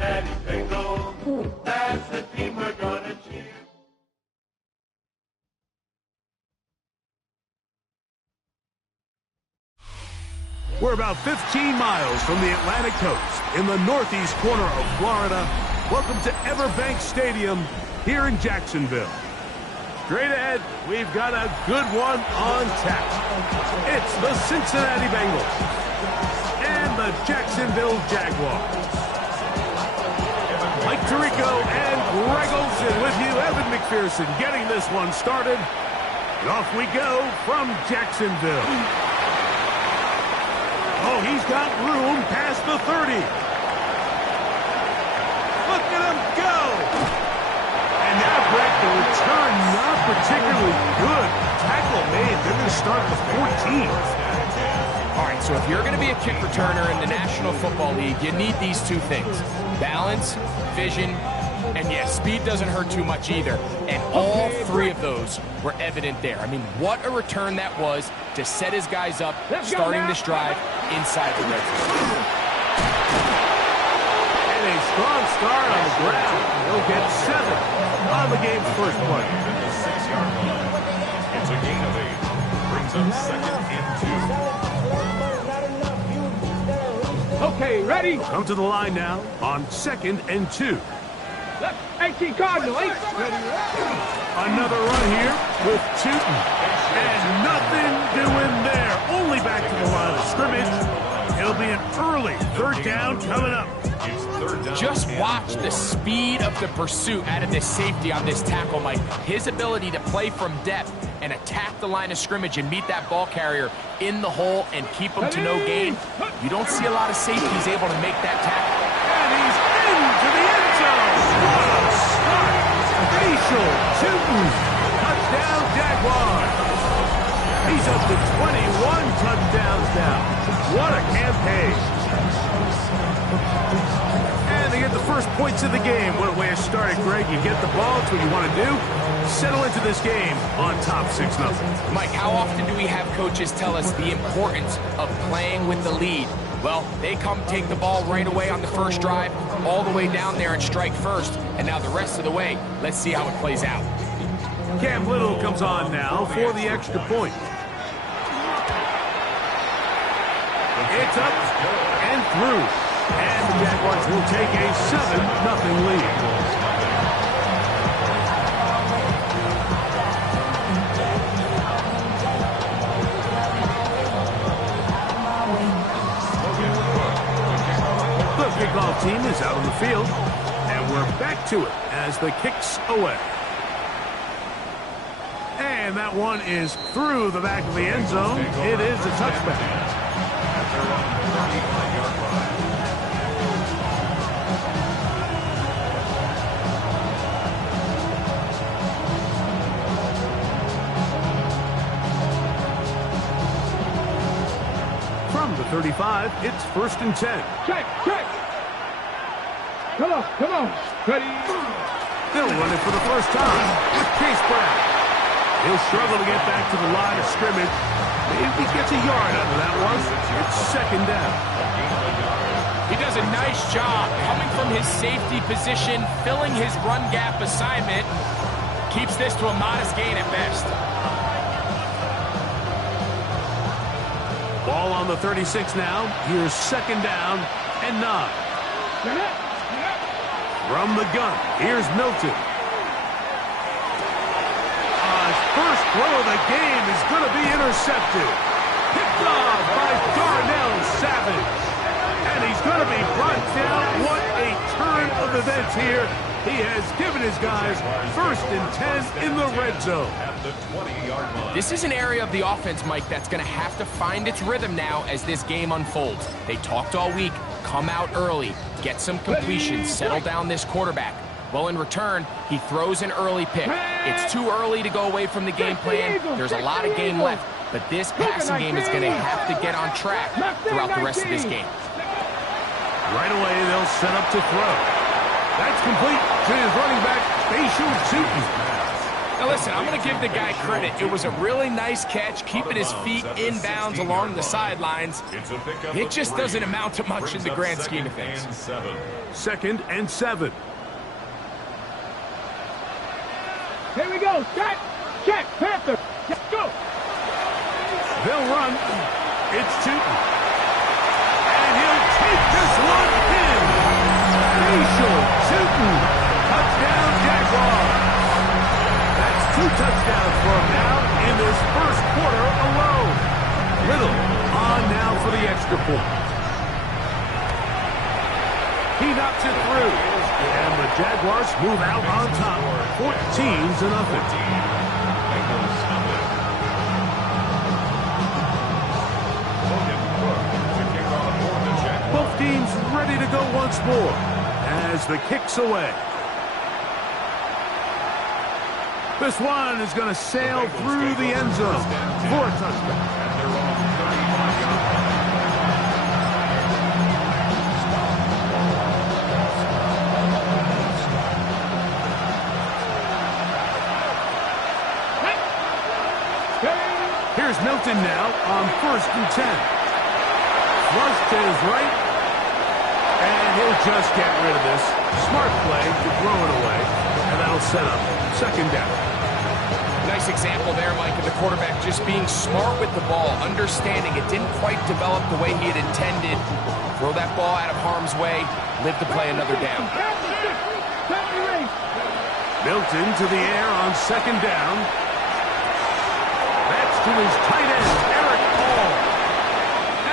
Cincinnati Bengals. That's the team we're gonna cheer. We're about 15 miles from the Atlantic coast in the northeast corner of Florida. Welcome to Everbank Stadium here in Jacksonville. Straight ahead, we've got a good one on tap. It's the Cincinnati Bengals and the Jacksonville Jaguars. Mike Tirico and Greg Olsen with you. Evan McPherson getting this one started. And off we go from Jacksonville. Oh, he's got room past the 30. Look at him go. And now, Greg, the return not particularly good. Tackle made. They're going to start with 14. All right, so if you're going to be a kick returner in the National Football League, you need these two things. Balance, vision, and yes, speed doesn't hurt too much either. And all three of those were evident there. I mean, what a return that was to set his guys up, starting this drive inside the red zone. And a strong start on the ground. He'll get 7 on the game's first play. It's a gain of 8. Brings up 2nd and 2. Okay, ready? Come to the line now on 2nd and 2. 18 Cardinal, 8. Another run here with Tootin. And nothing doing there. Only back to the line of scrimmage. It'll be an early 3rd down coming up. Just watch the speed of the pursuit out of this safety on this tackle, Mike. His ability to play from depth and attack the line of scrimmage and meet that ball carrier in the hole and keep him to no gain. You don't see a lot of safeties able to make that tackle. And he's into the end zone. What a start. Facial Tootin. Touchdown Jaguars. He's up to 21 touchdowns now. What a campaign. And they get the first points of the game. What a way to start it, Greg. You get the ball. It's what you want to do. Settle into this game on top 6-0. Mike, how often do we have coaches tell us the importance of playing with the lead? Well, they come take the ball right away on the first drive, all the way down there and strike first. And now the rest of the way, let's see how it plays out. Cam Little comes on now for the extra point. It's up and through. And the Jaguars will take a 7-0 lead. The kickoff team is out on the field, and we're back to it as the kick's away. And that one is through the back of the end zone. It is a touchback. From the 35, it's 1st and 10. Check. Come on. Ready? They'll run it for the first time with Case Brown. He'll struggle to get back to the line of scrimmage. Maybe he gets a yard out of that one. It's 2nd down. He does a nice job coming from his safety position, filling his run gap assignment. Keeps this to a modest gain at best. Ball on the 36 now. Here's 2nd down and 9. From the gun, here's Milton. First throw of the game is going to be intercepted. Picked off by Darnell Savage. And he's going to be brought down. What a turn of events here. He has given his guys 1st and 10 in the red zone. At the 20-yard line. This is an area of the offense, Mike, that's going to have to find its rhythm now as this game unfolds. They talked all week. Come out early. Get some completions. Settle down this quarterback. Well, in return, he throws an early pick. It's too early to go away from the game plan. There's a lot of game left, but this passing game is going to have to get on track throughout the rest of this game. Right away, they'll set up to throw. That's complete to his running back, Facial Tootin. Now listen, I'm going to give the guy credit. It was a really nice catch, keeping his feet in bounds along the sidelines. It just doesn't amount to much in the grand scheme of things. 2nd and 7. Here we go. Check. Check. Panther. Let's go. They'll run. It's Tootin. And he'll take this one in. Facial Tootin. Touchdown, Jaguars. That's 2 touchdowns for him now in this first quarter alone. Little on now for the extra point. He knocks it through. And the Jaguars move out on top. 14-0. Both teams ready to go once more as the kick's away. This one is going to sail through the end zone for a touchdown. Here's Milton now on 1st and 10. Flush to his right. And he'll just get rid of this. Smart play to throw it away. And that'll set up 2nd down. Nice example there, Mike, of the quarterback just being smart with the ball, understanding it didn't quite develop the way he had intended. Throw that ball out of harm's way, live to play another down. Milton to the air on 2nd down. That's to his tight end, Eric Hall.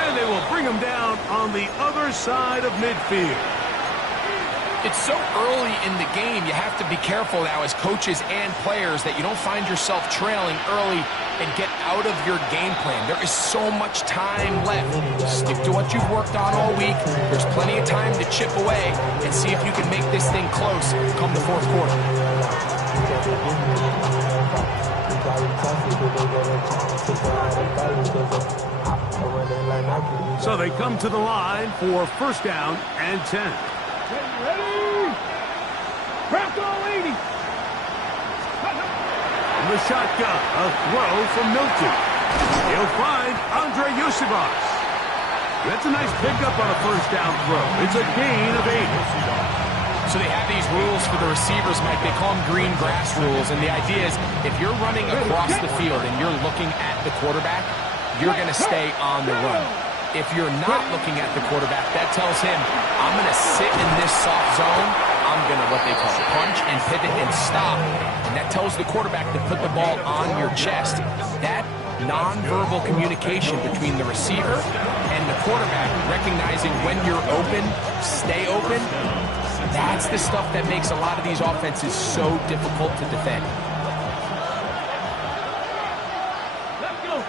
And they will bring him down on the other side of midfield. It's so early in the game, you have to be careful now as coaches and players that you don't find yourself trailing early and get out of your game plan. There is so much time left. Stick to what you've worked on all week. There's plenty of time to chip away and see if you can make this thing close come the 4th quarter. So they come to the line for 1st down and 10. Ready? Press all 80. From the shotgun, a throw from Milton. He'll find Andre Yosibas. That's a nice pickup on a 1st down throw. It's a gain of 8. So they have these rules for the receivers, Mike. They call them green grass rules. And the idea is if you're running across the field and you're looking at the quarterback, you're going to stay on the run. If you're not looking at the quarterback, that tells him, I'm going to sit in this soft zone. I'm going to what they call punch and pivot and stop. And that tells the quarterback to put the ball on your chest. That nonverbal communication between the receiver and the quarterback, recognizing when you're open, stay open, that's the stuff that makes a lot of these offenses so difficult to defend. Let's go.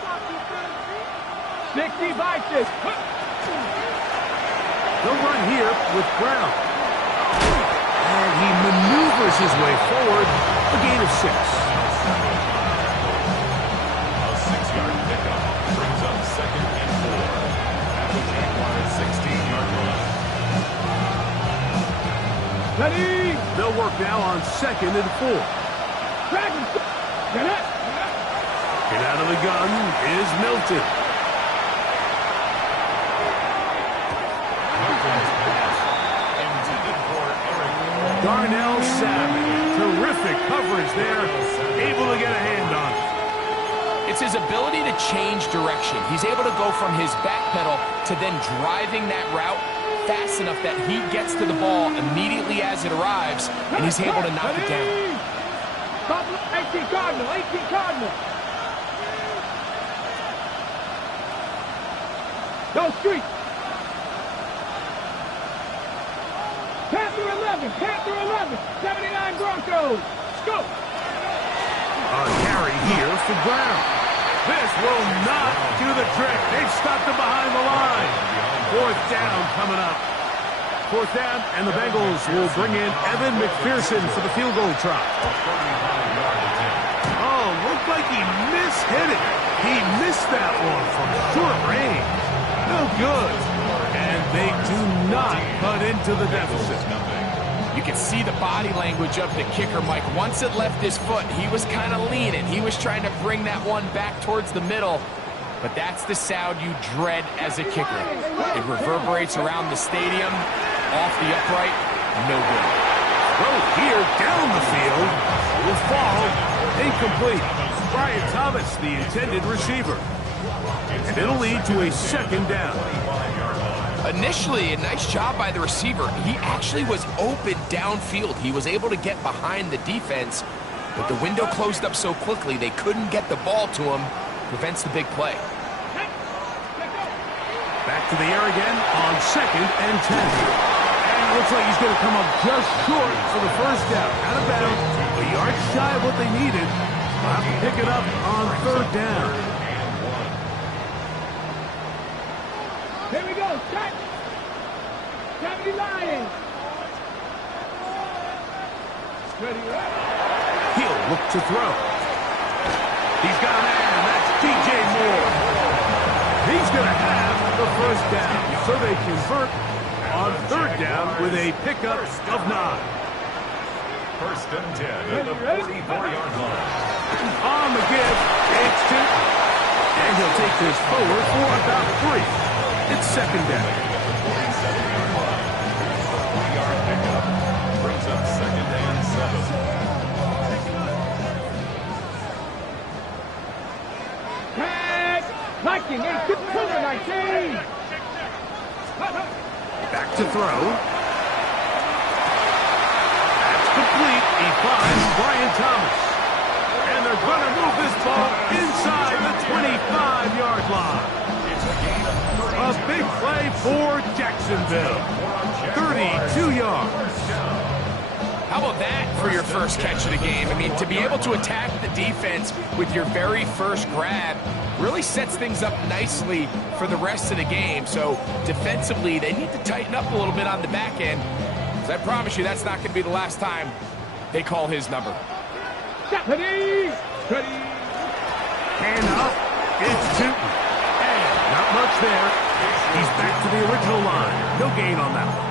60 bites. They'll run here with Brown. And he maneuvers his way forward. A gain of 6. A 6-yard pickup brings up 2nd and 4 at the Jaguars' 16-yard line. Ready? They'll work now on 2nd and 4. Dragon. Get up. Get out of the gun is Milton. Darnell Savage. Terrific coverage there. Able to get a hand on it. It's his ability to change direction. He's able to go from his back pedal to then driving that route fast enough that he gets to the ball immediately as it arrives, and he's able to knock it down. 18 Cardinal. 18 Cardinal. Go street. Panther 11. Panther 11. 79 Broncos. Go. A carry here for Brown. This will not do the trick. They've stopped him behind the line. 4th down coming up. 4th down, and the Bengals will bring in Evan McPherson for the field goal try. Oh, looked like he mishit it. He missed that one from short range. No good. And they do not cut into the deficit. You can see the body language of the kicker, Mike. Once it left his foot, he was kind of leaning. He was trying to bring that one back towards the middle. But that's the sound you dread as a kicker. It reverberates around the stadium, off the upright, no good. Throw here down the field. Will fall. Incomplete. Brian Thomas, the intended receiver. And it'll lead to a second down. Initially, a nice job by the receiver. He actually was open downfield. He was able to get behind the defense, but the window closed up so quickly they couldn't get the ball to him. Prevents the big play. Back to the air again on 2nd and 10. And it looks like he's going to come up just short for the first down. Out of bounds, a yard shy of what they needed. They'll have to pick it up on 3rd down. Here we go, shot! Cavity Lions! Ready, right? He'll look to throw. He's got a man. That's DJ Moore. He's going to have the first down. So they convert on 3rd down with a pickup of 9. 1st and 10 at the 44-yard line. On the give, it's 2. And he'll take this forward for about 3. It's 2nd down. 47-yard line. 3-yard pickup brings up 2nd and 7. Liking 8, 19. Back to throw. That's complete. He finds Brian Thomas. And they're going to move this ball inside the 25-yard line. A big play for Jacksonville. 32 yards. How about that for your first catch of the game? I mean, to be able to attack the defense with your very first grab really sets things up nicely for the rest of the game. So defensively, they need to tighten up a little bit on the back end. Because I promise you, that's not going to be the last time they call his number. Ready! Ready! Hand up. It's Newton. And not much there. He's back to the original line. No gain on that one.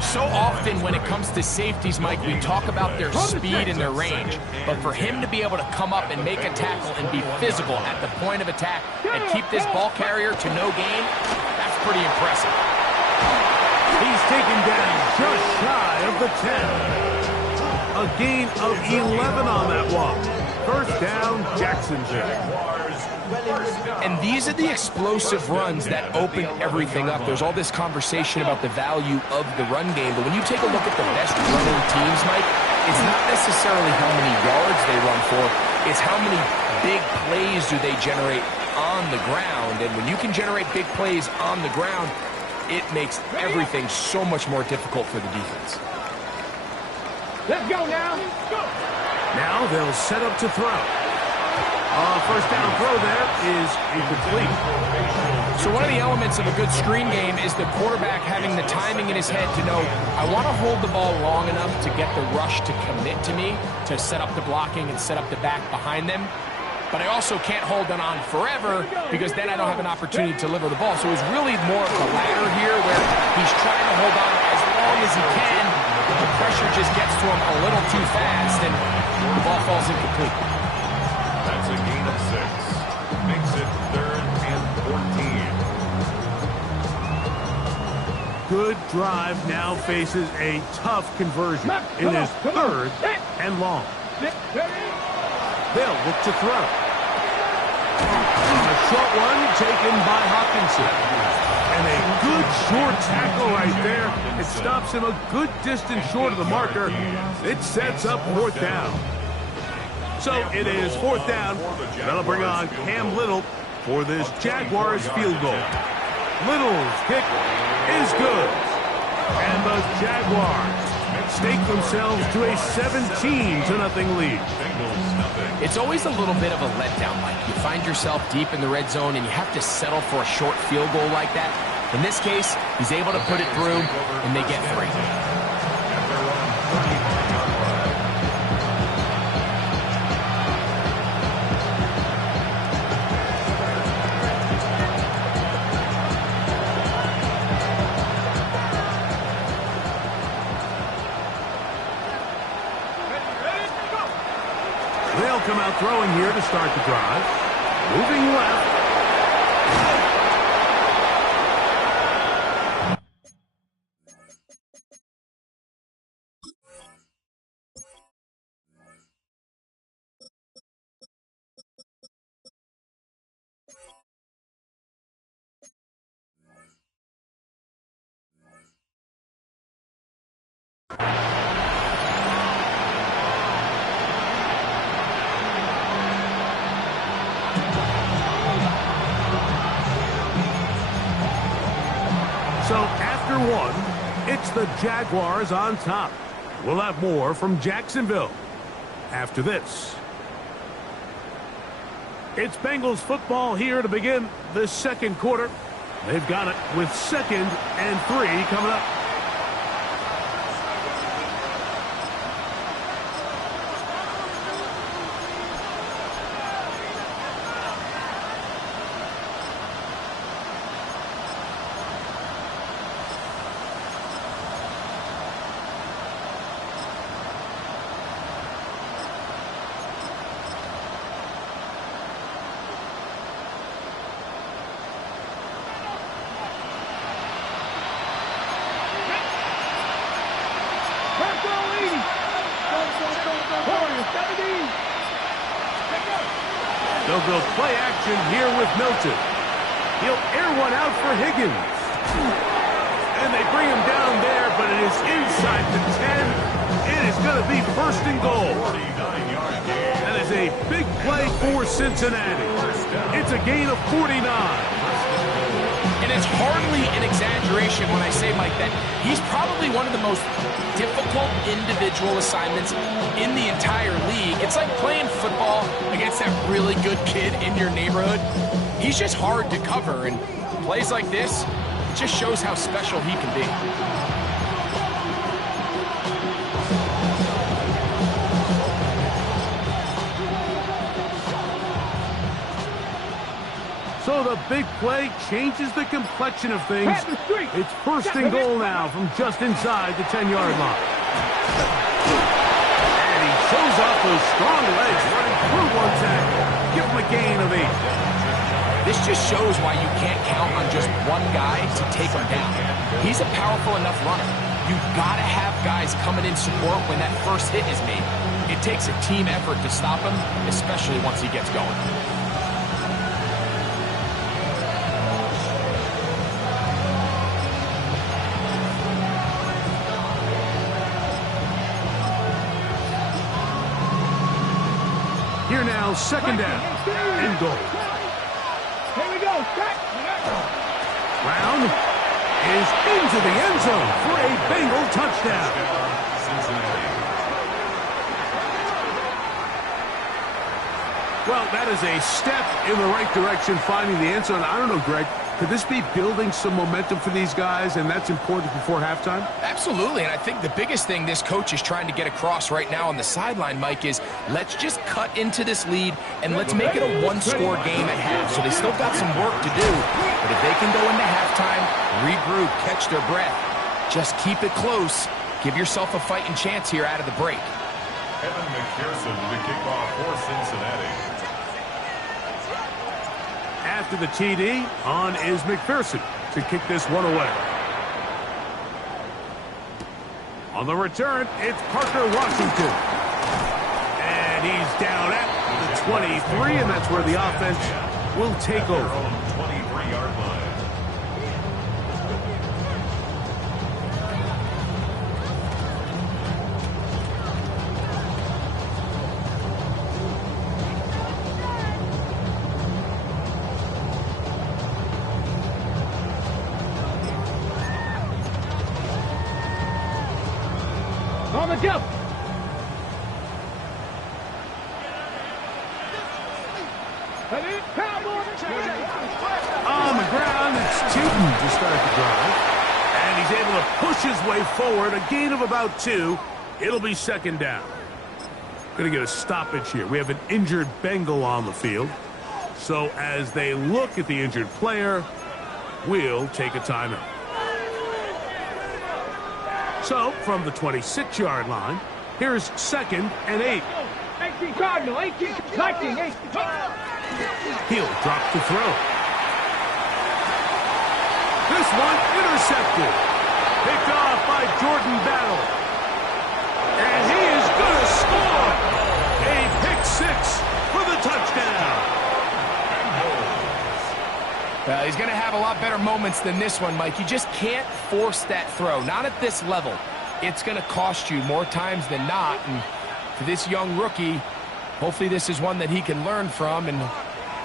So often when it comes to safeties, Mike, we talk about their speed and their range. But for him to be able to come up and make a tackle and be physical at the point of attack and keep this ball carrier to no gain, that's pretty impressive. He's taken down just shy of the 10. A gain of 11 on that walk. 1st down, Jacksonville. And these are the explosive runs that open everything up. There's all this conversation about the value of the run game, but when you take a look at the best running teams, Mike, it's not necessarily how many yards they run for, it's how many big plays do they generate on the ground. And when you can generate big plays on the ground, it makes everything so much more difficult for the defense. Let's go now. Let's go. Now they'll set up to throw. 1st down throw there is incomplete. So one of the elements of a good screen game is the quarterback having the timing in his head to know, I want to hold the ball long enough to get the rush to commit to me, to set up the blocking and set up the back behind them. But I also can't hold it on forever because then I don't have an opportunity to deliver the ball. So it's really more of the latter here where he's trying to hold on as long as he can, but the pressure just gets to him a little too fast and the ball falls incomplete. That's a gain of 6. Makes it 3rd and 14. Good drive now faces a tough conversion. It is 3rd and long. They'll look to throw. A short one taken by Hopkinson. And a good short tackle right there. It stops him a good distance short of the marker. It sets up 4th down. So it is 4th down. They'll bring on Cam Little for this Jaguars field goal. Little's kick is good. And the Jaguars stake themselves to a 17-0 lead. It's always a little bit of a letdown, Mike. You find yourself deep in the red zone and you have to settle for a short field goal like that. In this case, he's able to put it through and they get 3. come out throwing here to start the drive. Moving left. So after one, it's the Jaguars on top. We'll have more from Jacksonville after this. It's Bengals football here to begin the second quarter. They've got it with 2nd and 3 coming up. They'll go play action here with Milton. He'll air one out for Higgins. And they bring him down there, but it is inside the 10. It is going to be 1st and goal. That is a big play for Cincinnati. It's a gain of 49. And it's hardly an exaggeration when I say, Mike, that he's probably one of the most difficult individual assignments in the entire league. It's like playing football against that really good kid in your neighborhood. He's just hard to cover, and plays like this, it just shows how special he can be. So the big play changes the complexion of things. It's 1st and goal now from just inside the 10-yard line. And he shows off those strong legs running through one tackle. Give him a gain of 8. This just shows why you can't count on just one guy to take him down. He's a powerful enough runner. You've got to have guys coming in support when that first hit is made. It takes a team effort to stop him, especially once he gets going. Here now, 2nd down and goal. Here we go. Brown is into the end zone for a Bengal touchdown. Well, that is a step in the right direction, finding the end zone. I don't know, Greg. Could this be building some momentum for these guys, and that's important before halftime? Absolutely, and I think the biggest thing this coach is trying to get across right now on the sideline, Mike, is let's just cut into this lead and let's make it a one-score game at half. So they still got some work to do, but if they can go into halftime, regroup, catch their breath, just keep it close, give yourself a fighting chance here out of the break. Evan McPherson to kick off for Cincinnati. After the TD, on is McPherson to kick this one away. On the return, it's Parker Washington. And he's down at the 23, and that's where the offense will take over. 23-yard line. On the jump. On the ground, it's Tootin to start the drive. And he's able to push his way forward, a gain of about 2. It'll be 2nd down. Going to get a stoppage here. We have an injured Bengal on the field. So as they look at the injured player, we'll take a timeout. So, from the 26-yard line, here's 2nd and 8. 19 Cardinal, 18, 19, 18. He'll drop the throw. This one intercepted. Picked off by Jordan Battle. And he is going to score. A pick six for the touchdown. He's going to have a lot better moments than this one, Mike. You just can't force that throw. Not at this level. It's going to cost you more times than not. And for this young rookie, hopefully this is one that he can learn from and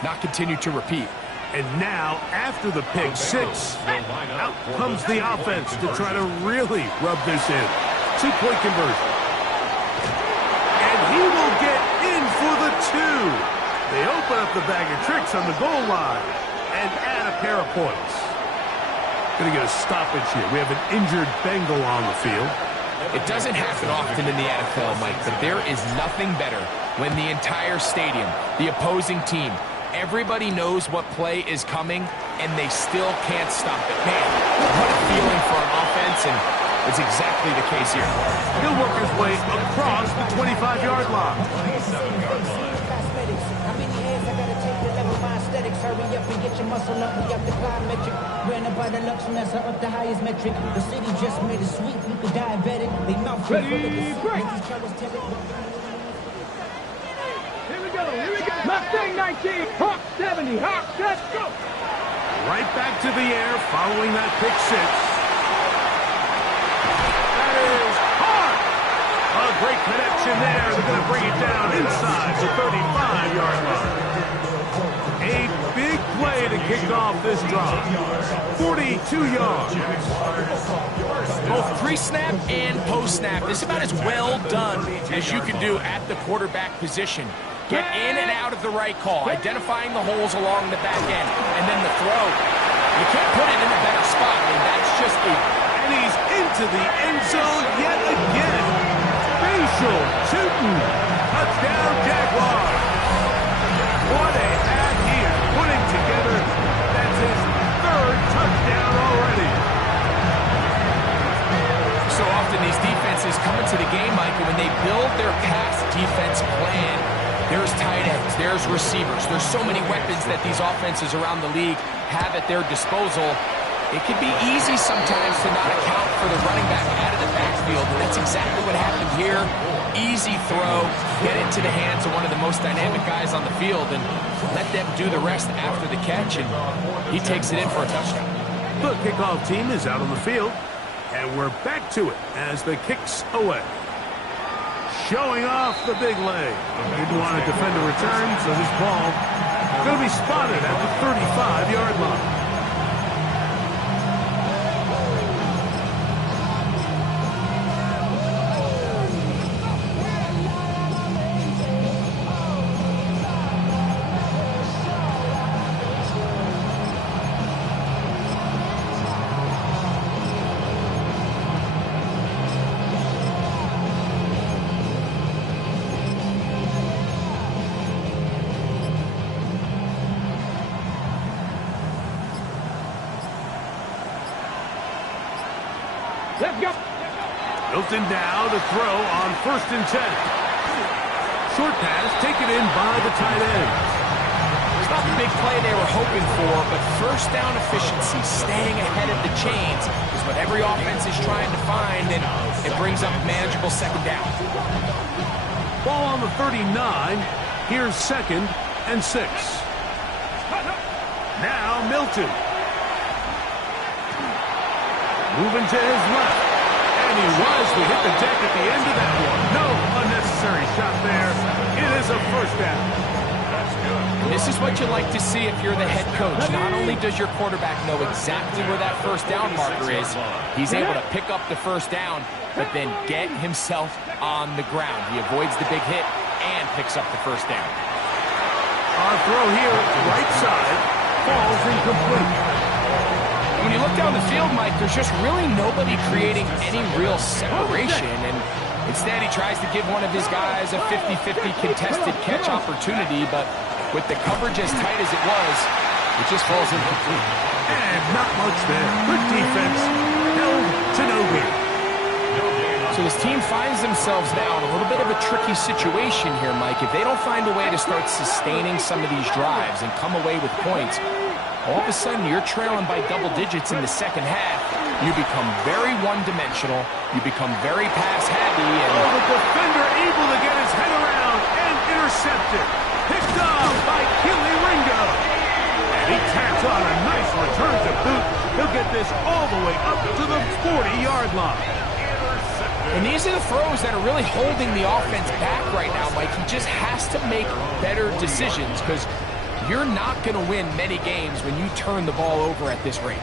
not continue to repeat. And now, after the pick six, out comes the offense to try to really rub this in. 2-point conversion. And he will get in for the two. They open up the bag of tricks on the goal line and add a pair of points. Going to get a stoppage here. We have an injured Bengal on the field. It doesn't happen often in the NFL, Mike, but there is nothing better when the entire stadium, the opposing team, everybody knows what play is coming, and they still can't stop it. Man, what a feeling for an offense, and it's exactly the case here. He'll work his way across the 25-yard line. Hurry up and get your muscle up, we up the plyometric. Ran up by the Lux Mesa up the highest metric. The city just made it sweet, you could diabetic. They mouth full of the Ready, break. Here we go. Mustang 19, Hawk 70, Hawk, let's go. Right back to the air following that pick six. That is hard. A great connection there. They're going to bring it down inside the 35-yard line. A big play to kick off this drive. 42 yards. Both pre-snap and post-snap. This is about as well done as you can do at the quarterback position. Get in and out of the right call, identifying the holes along the back end, and then the throw. You can't put it in a better spot. I mean, that's just a... And he's into the end zone yet again. Facial shooting. Touchdown, Jaguars. What a hat he is putting together. That's his third touchdown already. So often these defenses come into the game, Mike, and when they build their pass defense plan, there's tight ends, there's receivers, there's so many weapons that these offenses around the league have at their disposal. It can be easy sometimes to not account for the running back out of the backfield, and that's exactly what happened here. Easy throw, get into the hands of one of the most dynamic guys on the field, and let them do the rest after the catch, and he takes it in for a touchdown. The kickoff team is out on the field, and we're back to it as the kick's away. Showing off the big leg. Didn't want to defend a return, so this ball going to be spotted at the 35-yard line. Let's go. Hilton now to throw on 1st and 10. Short pass taken in by the tight end. It's not the big play they were hoping for, but first down efficiency, staying ahead of the chains, is what every offense is trying to find, and it brings up manageable second down. Ball on the 39. Here's 2nd and 6. Now Milton. Moving to his left. And he wisely hit the deck at the end of that one. No unnecessary shot there. It is a first down. That's good. This is what you like to see if you're the head coach. Not only does your quarterback know exactly where that first down marker is, he's able to pick up the first down, but then get himself on the ground. He avoids the big hit and picks up the first down. Our throw here, right side, falls incomplete. When you look down the field, Mike, there's just really nobody creating any real separation, and instead he tries to give one of his guys a 50-50 contested catch opportunity, but with the coverage as tight as it was, it just falls incomplete. And not much there. Good defense. Held to no gain. So this team finds themselves now in a little bit of a tricky situation here, Mike. If they don't find a way to start sustaining some of these drives and come away with points, all of a sudden you're trailing by double digits in the second half. You become very one-dimensional. You become very pass-heavy. And the defender able to get his head around and intercepted. Picked up by Keely Ringo. And he tacks on a nice return to boot. He'll get this all the way up to the 40-yard line. And these are the throws that are really holding the offense back right now, Mike. He just has to make better decisions because you're not going to win many games when you turn the ball over at this rate.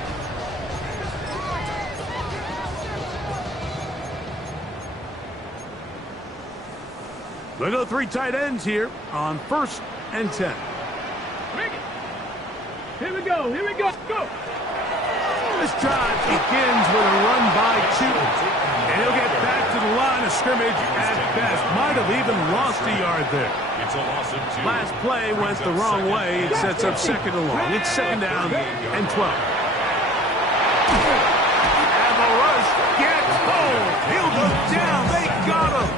They go 3 tight ends here on 1st and 10. Here we go, go! This drive begins with a run by Chute. And he'll get back to the line of scrimmage at best. Might have even lost a yard there. It's a loss of 2. Last play went the wrong way. It sets up 2nd and long. It's 2nd down and 12. And the rush gets home. He'll go down. They got him.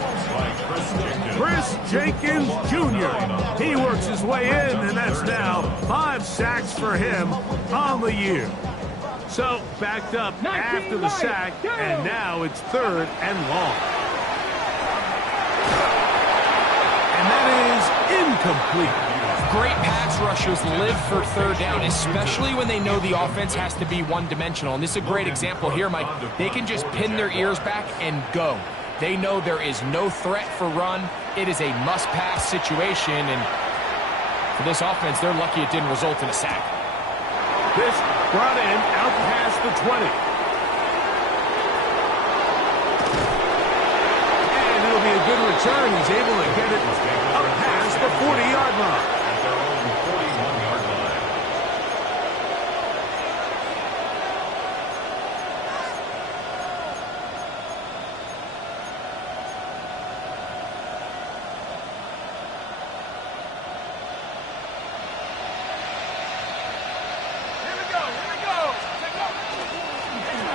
Chris Jenkins Jr. He works his way in, and that's now 5 sacks for him on the year. So, backed up after the sack, and now it's 3rd and long. And that is incomplete. Great pass rushers live for 3rd down, especially when they know the offense has to be one-dimensional. And this is a great example here, Mike. They can just pin their ears back and go. They know there is no threat for run. It is a must-pass situation, and for this offense, they're lucky it didn't result in a sack. This brought in out past the 20. And it'll be a good return. He's able to get it up past the 40-yard line. At their own 41-yard line.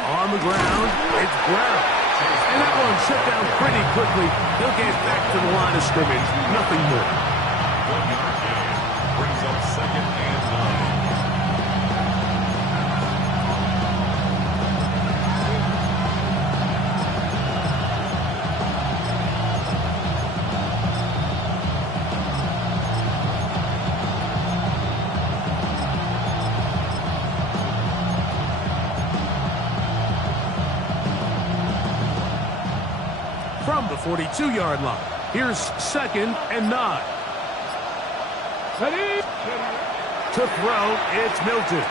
On the ground, it's Brown. And that one shut down pretty quickly. He'll get back to the line of scrimmage. Nothing more. 1-yard gain brings up 2nd and 9. From the 42-yard line, here's 2nd and 9. Ready? To throw, it's Milton.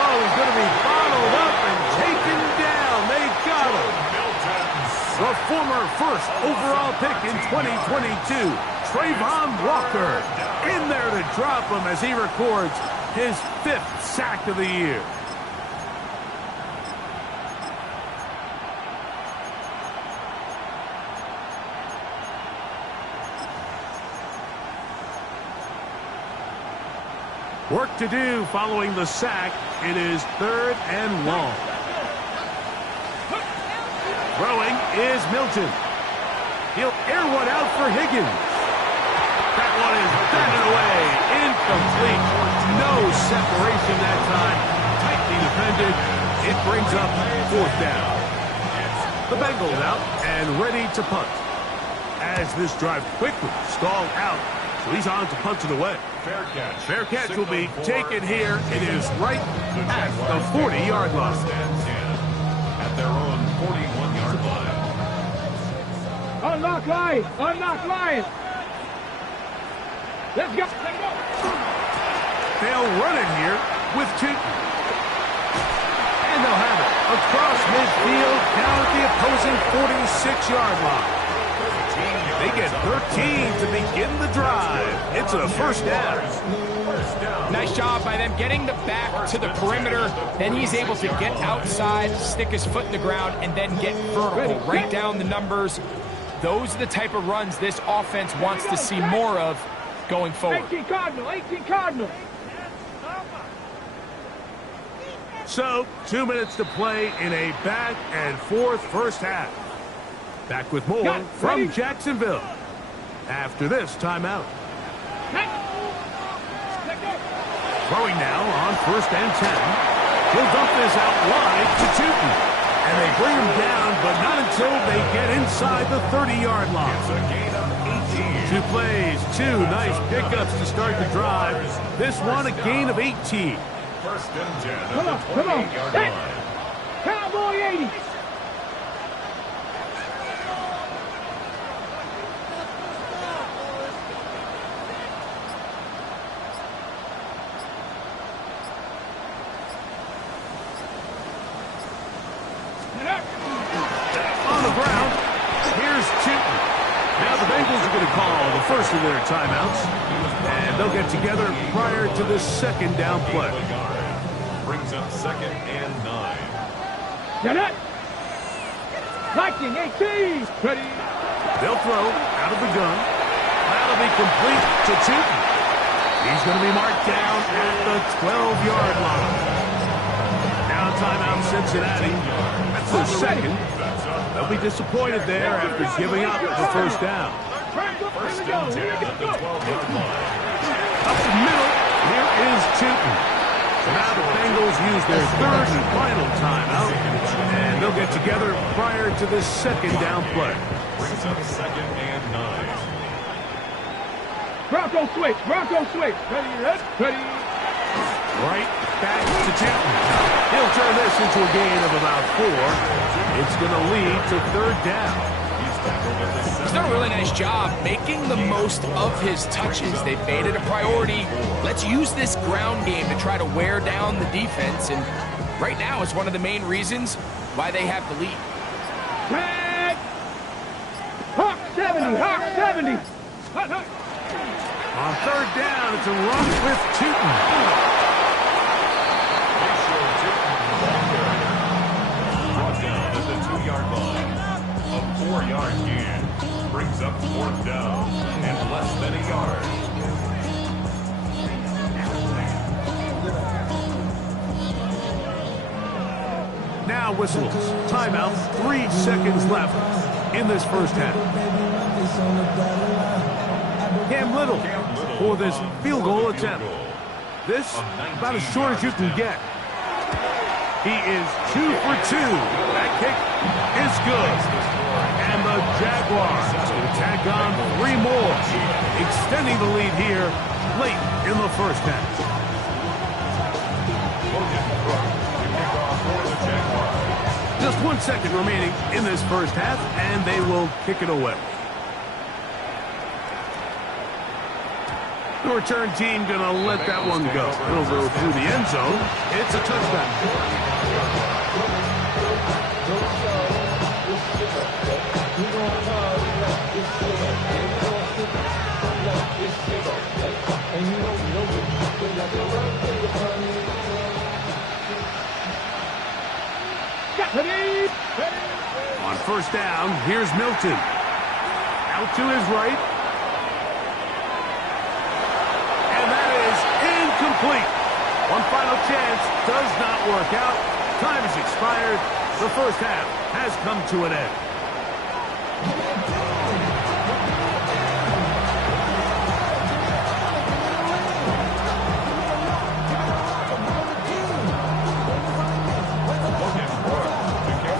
Oh, he's going to be bottled up and taken down. They got him. The former 1st overall pick in 2022, Trayvon Walker, in there to drop him as he records his 5th sack of the year. Work to do following the sack. It is 3rd and long. Throwing is Milton. He'll air one out for Higgins. That one is batted away. Incomplete. No separation that time. Tightly defended. It brings up 4th down. The Bengals out and ready to punt. As this drive quickly stalled out, so he's on to punt it away. Fair catch. Fair catch will be taken here. It is right at the 40-yard line. At their own 41-yard line. Unlock line! Unlock line! Let's go! They'll run it here with Tootin. And they'll have it across midfield down at the opposing 46-yard line. They get 13 to begin the drive. It's a 1st down. Nice job by them getting the back to the perimeter. Then he's able to get outside, stick his foot in the ground, and then get vertical. Write down the numbers. Those are the type of runs this offense wants to see more of going forward. 18 Cardinal, 18 Cardinal. So, 2 minutes to play in a back-and-forth first half. Back with more from Jacksonville after this timeout. Throwing now on 1st and 10. He'll dump this out wide to Tootin. And they bring him down, but not until they get inside the 30-yard line. It's a gain of 18. 2 plays, 2 nice pickups to start the drive. This one a gain of 18. 1st and 10 at the 28-yard line. Cowboy 80. On the ground, here's Tootin. Now the Bengals are going to call the first of their timeouts, and they'll get together prior to the 2nd down play. Brings up 2nd and 9. Get it. Viking 18. Ready. They'll throw out of the gun. That'll be complete to Tootin. He's going to be marked down at the 12-yard line. Now timeout Cincinnati. That's their 2nd. They'll be disappointed there after giving up the 1st down. 1st and 10 at the 12-yard line. Up the middle, here is Tootin. So now the Bengals use their 3rd and final timeout, and they'll get together prior to the 2nd down play. Brings up 2nd and 9. Bronco switch. Bronco switch. Ready. Right back to Tootin. He'll turn this into a gain of about 4. It's going to lead to 3rd down. He's done a really nice job making the most of his touches. They've made it a priority. Let's use this ground game to try to wear down the defense, and right now it's one of the main reasons why they have the lead. Tag. Hawk 70. Hawk 70. On 3rd down, it's a run with Tootin. Brought down at the 2-yard line. A 4-yard gain brings up 4th down and less than a yard. Now whistles. Timeout. 3 seconds left in this first half. Cam Little for this field goal attempt. This about as short as you can get. He is 2 for 2. That kick is good. And the Jaguars will tack on 3 more, extending the lead here late in the first half. Just 1 second remaining in this first half, and they will kick it away. The return team going to let that one go. It'll go through the end zone. It's a touchdown. On 1st down, here's Milton. Out to his right. And that is incomplete. One final chance does not work out. Time has expired. The first half has come to an end.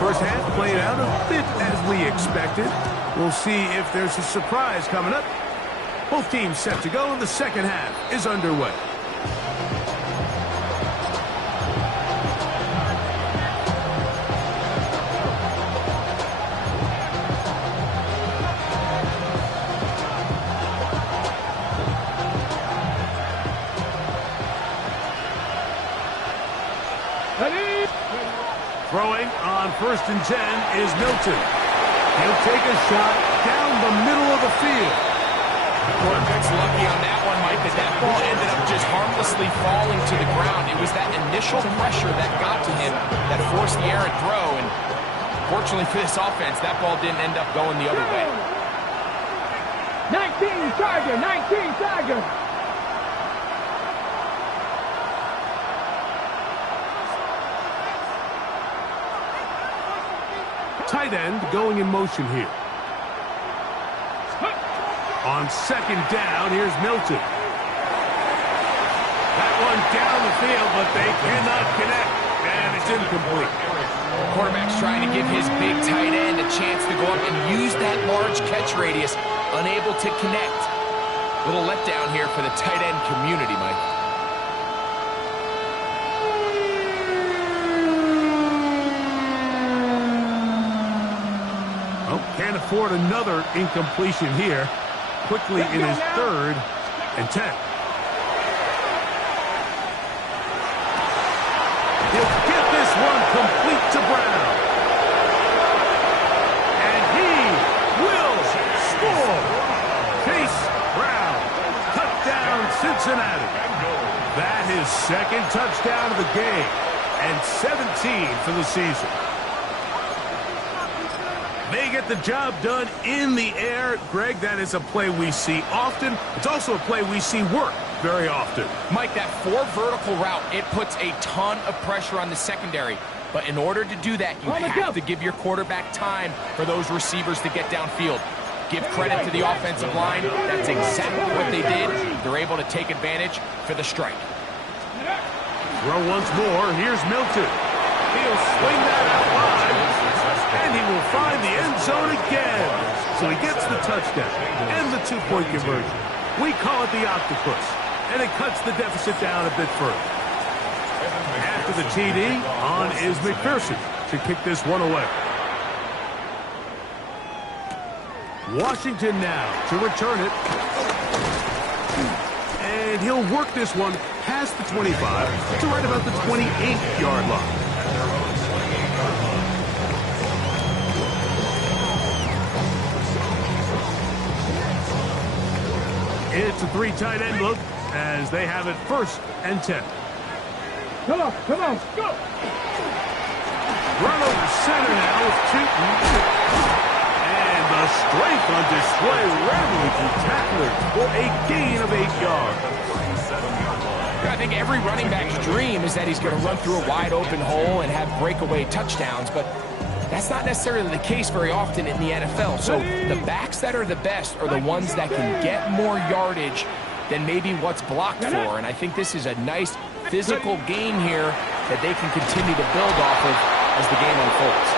First half played out a bit as we expected. We'll see if there's a surprise coming up. Both teams set to go, and the second half is underway. Throwing on 1st and 10 is Milton. He'll take a shot down the middle of the field. Quarterback's lucky on that one, Mike, that ball ended up just harmlessly falling to the ground. It was that initial pressure that got to him that forced the errant throw, and fortunately for this offense, that ball didn't end up going the other way. 19 Tiger, 19 Tiger. tight end going in motion here. On second down, here's Milton. That one down the field, but they cannot connect, and it's incomplete. Quarterback's trying to give his big tight end a chance to go up and use that large catch radius, unable to connect. Little letdown here for the tight end community, Mike. Well, can't afford another incompletion here. Quickly in his 3rd and 10. He'll get this one complete to Brown. And he will score. Chase Brown. Touchdown, Cincinnati. That is 2nd touchdown of the game. And 17 for the season. They get the job done in the air. Greg, that is a play we see often. It's also a play we see work very often. Mike, that 4 vertical route, it puts a ton of pressure on the secondary. But in order to do that, you have to give your quarterback time for those receivers to get downfield. Give credit to the offensive line. That's exactly what they did. They're able to take advantage for the strike. Throw once more. Here's Milton. He'll swing that out wide. And he will find the end zone again. So he gets the touchdown and the 2-point conversion. We call it the octopus. And it cuts the deficit down a bit further. After the TD, on is McPherson to kick this one away. Washington now to return it. And he'll work this one past the 25 to right about the 28-yard line. It's a 3 tight end look as they have it 1st and 10. Come on, go! Run over center now with Chewton. And the strength on display, rambling through tacklers for a gain of 8 yards. I think every running back's dream is that he's going to run through a wide open hole and have breakaway touchdowns, but that's not necessarily the case very often in the NFL. So the backs that are the best are the ones that can get more yardage than maybe what's blocked for. And I think this is a nice physical gain here that they can continue to build off of as the game unfolds.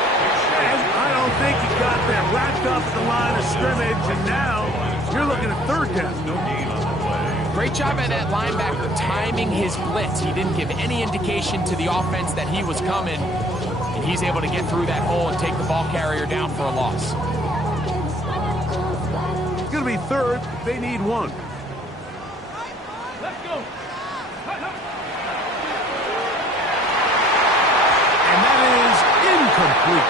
And I don't think he got that wrapped up at the line of scrimmage, and now you're looking at 3rd down. Great job by that linebacker timing his blitz. He didn't give any indication to the offense that he was coming. And he's able to get through that hole and take the ball carrier down for a loss. It's going to be 3rd. They need 1. Let's go! And that is incomplete.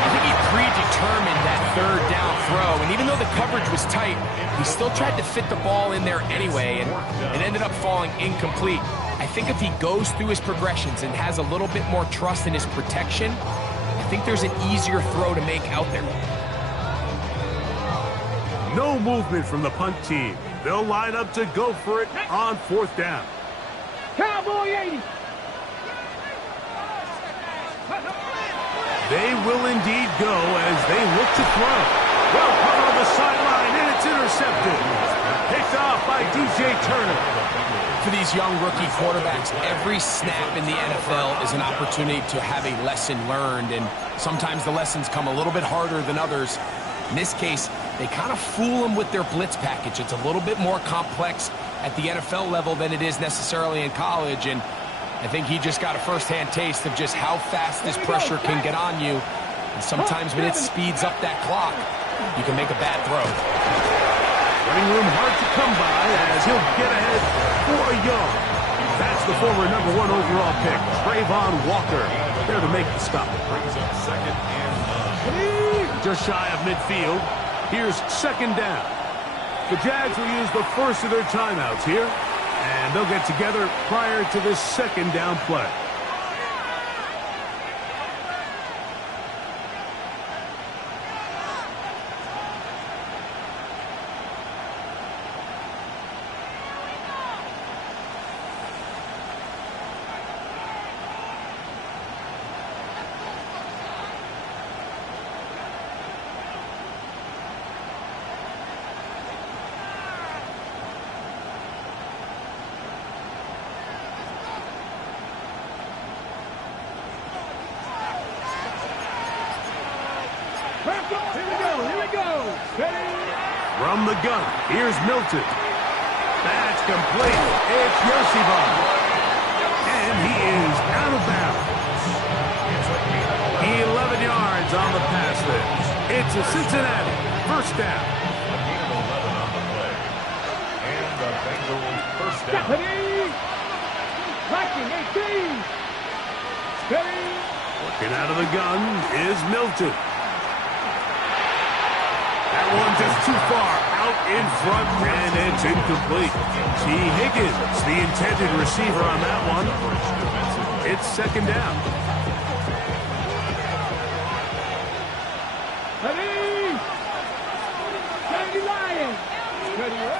I think he predetermined that 3rd down throw. And even though the coverage was tight, he still tried to fit the ball in there anyway. And it ended up falling incomplete. I think if he goes through his progressions and has a little bit more trust in his protection, I think there's an easier throw to make out there. No movement from the punt team. They'll line up to go for it on 4th down. Cowboy 80! They will indeed go as they look to throw. Well covered on the sideline, and it's intercepted. Picked off by DJ Turner. For these young rookie quarterbacks, every snap in the NFL is an opportunity to have a lesson learned, and sometimes the lessons come a little bit harder than others. In this case, they kind of fool them with their blitz package. It's a little bit more complex at the NFL level than it is necessarily in college, and I think he just got a first-hand taste of just how fast this pressure can get on you. And sometimes when it speeds up that clock, you can make a bad throw. Running room hard to come by as he'll get ahead for a yard. That's the former #1 overall pick, Trayvon Walker, there to make the stop. Brings up 2nd and 9. Just shy of midfield. Here's 2nd down. The Jags will use the first of their timeouts here, and they'll get together prior to this 2nd down play. From the gun, here's Milton. That's complete. It's Yosibon. And he is out of bounds. 11 yards on the pass there. It's a Cincinnati first down. A gain of 11 on the play. And the Bengals first down. Stephanie! Lacking 18! Steady! Working out of the gun is Milton. That one just too far out in front, and it's incomplete. T. Higgins, the intended receiver on that one. It's second down. Steady! Steady Lion! Steady up!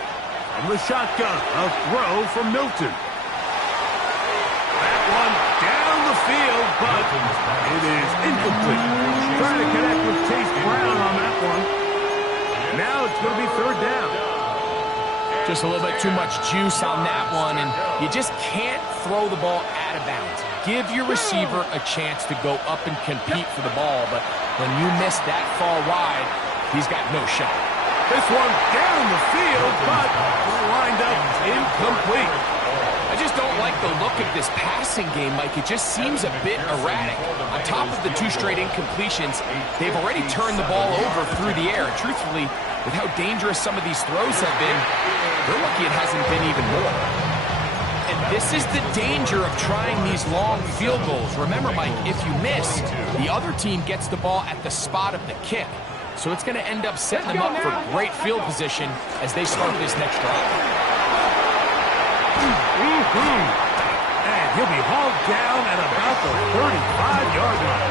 From the shotgun, a throw from Milton. That one down the field, but it is incomplete. Trying to connect with Chase Brown on that one. Now it's going to be third down. Just a little bit too much juice on that one, and you just can't throw the ball out of bounds. Give your receiver a chance to go up and compete for the ball, but when you miss that far wide, he's got no shot. This one down the field, but lined up incomplete. I just don't like the look of this passing game, Mike. It just seems a bit erratic. On top of the 2 straight incompletions, they've already turned the ball over through the air. And truthfully, with how dangerous some of these throws have been, they're lucky it hasn't been even more. And this is the danger of trying these long field goals. Remember, Mike, if you miss, the other team gets the ball at the spot of the kick. So it's going to end up setting them up for great field position as they start this next drive. And he'll be hauled down at about the 35-yard line.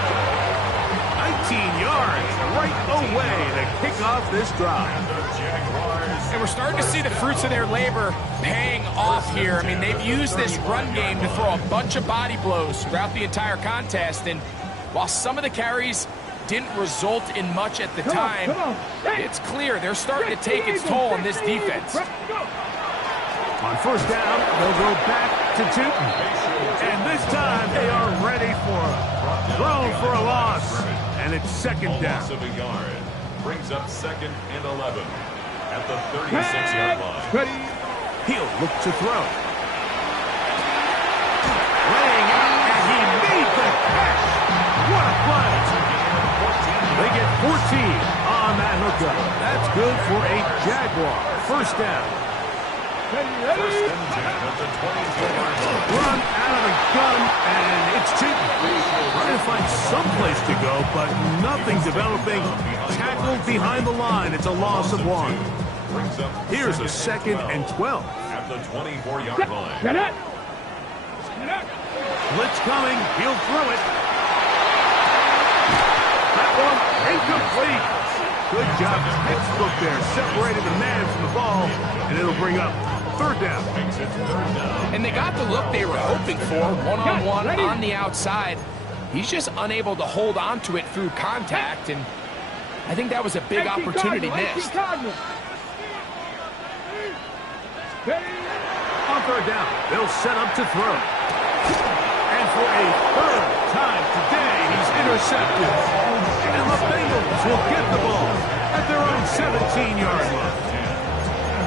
19 yards right away to kick off this drive. And we're starting to see the fruits of their labor paying off here. I mean, they've used this run game to throw a bunch of body blows throughout the entire contest. And while some of the carries didn't result in much at the time, it's clear they're starting to take its toll on this defense. On first down, they'll go back to Tootin. And this time, they are ready for a throw for a loss. And it's second down. Loss of a yard. Brings up second and 11 at the 36-yard line. He'll look to throw. Laying out, and he made the catch. What a play. They get 14 on that hookup. That's good for a Jaguar. First down. First and 10 at the 22-yard line. Run out of the gun, and it's Tootin. Trying to find some place to go, but nothing developing. Tackled behind the line. It's a loss of 1. Brings up Here's a second and 12. at the 24-yard line. Get it! Blitz coming. He'll throw it. That one incomplete. Good job. Textbook there. Separated the man from the ball, and it'll bring up third down. And they got the look they were hoping for, one-on-one on the outside. He's just unable to hold on to it through contact, and I think that was a big opportunity missed. On third down, they'll set up to throw. And for a third time today, he's intercepted. And the Bengals will get the ball at their own 17-yard line.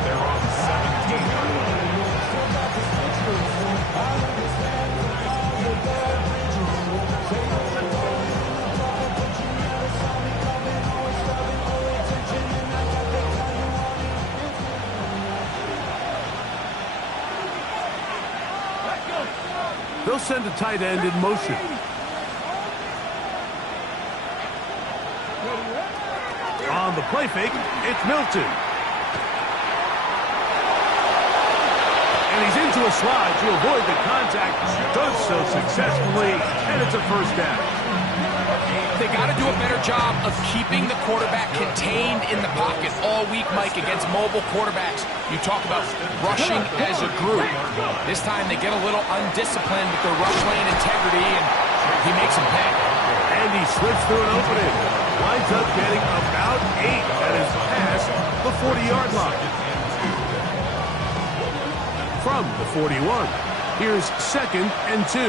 They're on 17-yard line. They'll send a tight end in motion. On the play fake, it's Milton. And he's into a slide to avoid the contact. Does so successfully, and it's a first down. They got to do a better job of keeping the quarterback contained in the pocket all week, Mike, against mobile quarterbacks. You talk about rushing as a group. This time they get a little undisciplined with their rush lane integrity, and he makes them pay. And he slips through an opening. Winds up getting about 8 that is past the 40-yard line. From the 41, here's second and 2.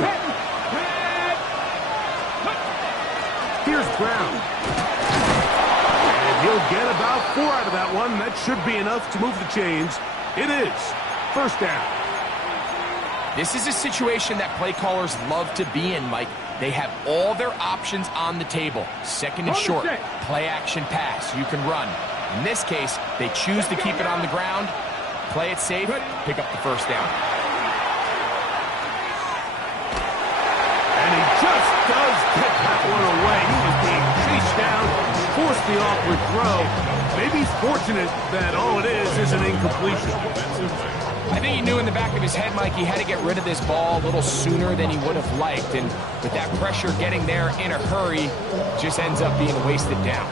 Here's Brown. And He'll get about 4 out of that one. That should be enough to move the chains. It is first down. This is a situation that play callers love to be in, Mike. They have all their options on the table. Second and short, play action pass. You can run. In this case, they choose to keep it on the ground, play it safe, pick up the first down. And he just does get that one away. He was being chased down, forced the awkward throw. Maybe he's fortunate that all it is an incompletion. I think he knew in the back of his head, Mike, he had to get rid of this ball a little sooner than he would have liked. And with that pressure getting there in a hurry, just ends up being wasted down.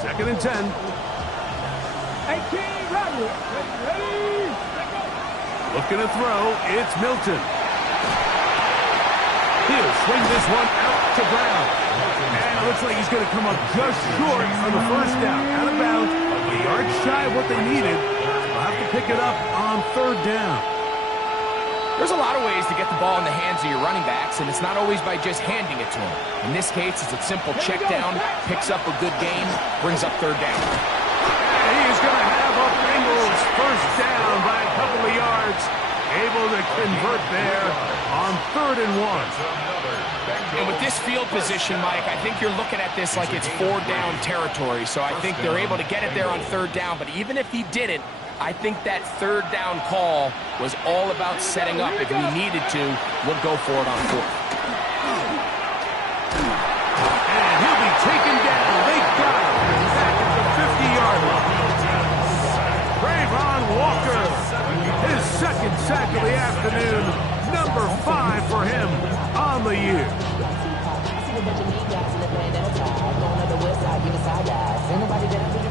Second and 10. 18, Roger. Ready? Looking to throw, it's Milton. He'll swing this one out to Brown. And it looks like he's going to come up just short on the first down. Out of bounds, a yard shy of what they needed. They'll have to pick it up on third down. There's a lot of ways to get the ball in the hands of your running backs, and it's not always by just handing it to them. In this case, it's a simple check down, picks up a good gain, brings up third down. And he's going to have a Bengals first down by a couple of yards. Able to convert there on 3rd and 1. And with this field position, Mike, I think you're looking at this like it's 4-down territory. So I think they're able to get it there on 3rd down. But even if he didn't, I think that 3rd down call was all about setting up. If we needed to, we'll go for it on 4th. And he'll be taken down. They got him back at the 50-yard line. Trayvon Walker, his second sack of the afternoon, number 5 for him on the year.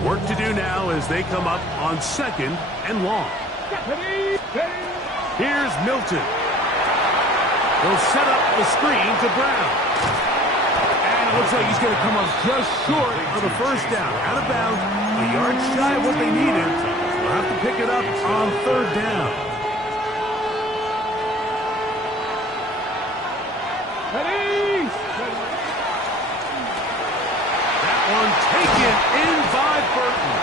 Work to do now as they come up on 2nd and long. Here's Milton. He'll set up the screen to Brown. And it looks like he's going to come up just short of the first down. Out of bounds, a yard shy of what they needed. They'll have to pick it up on 3rd down. One taken in by Burton.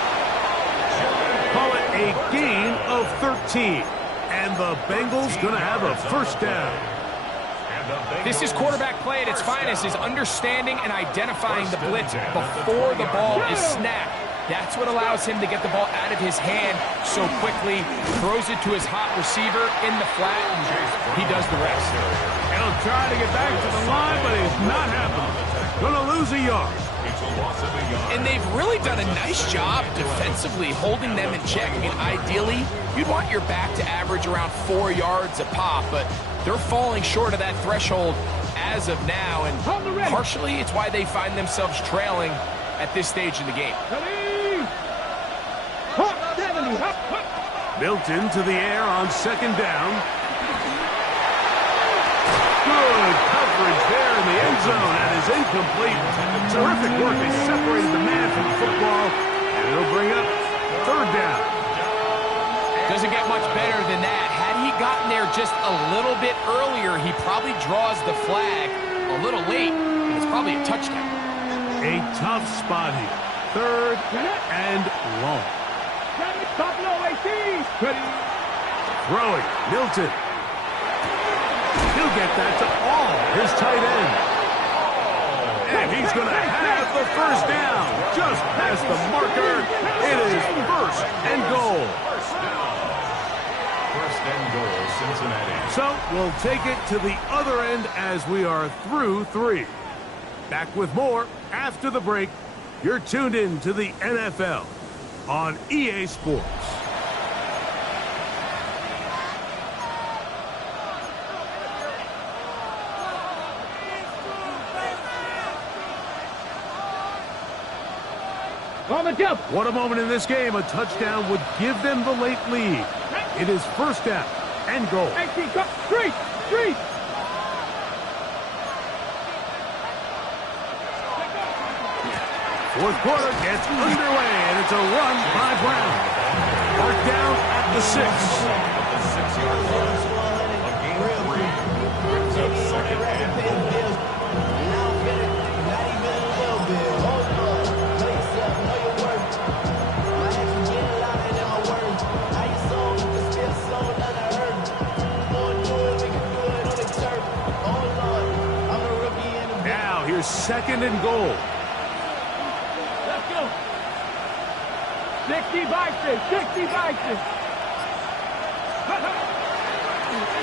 Call it a gain of 13. And the Bengals going to have a first down. This is quarterback play at its finest, is understanding and identifying the blitz before the ball is snapped. That's what allows him to get the ball out of his hand so quickly, throws it to his hot receiver in the flat, and he does the rest. He'll try to get back to the line, but it's not happening. Going to lose a yard. And they've really done a nice job defensively holding them in check. I mean, ideally, you'd want your back to average around 4 yards a pop, but they're falling short of that threshold as of now, and partially it's why they find themselves trailing at this stage in the game. Milton to the air on 2nd down. Good coverage there in the end zone. That is incomplete. Terrific work. They separated the man from the football, and it'll bring up 3rd down. Doesn't get much better than that. Had he gotten there just a little bit earlier, he probably draws the flag a little late, and it's probably a touchdown. A tough spot here. 3rd and long. Throwing, Milton. He'll get that to all his tight end. And he's going to have the first down. Just past the marker. It is 1st and goal. 1st and goal, Cincinnati. So we'll take it to the other end as we are through 3. Back with more after the break. You're tuned in to the NFL on EA Sports. What a moment in this game. A touchdown would give them the late lead. It is 1st down and goal. 18, go, street. 4th quarter gets underway, and it's a run by Brown. Marked down at the 6. At the 6-yard line. A gain of 3. Brings up 2nd and goal. second and goal. Let's go. 60 boxes, 60 boxes.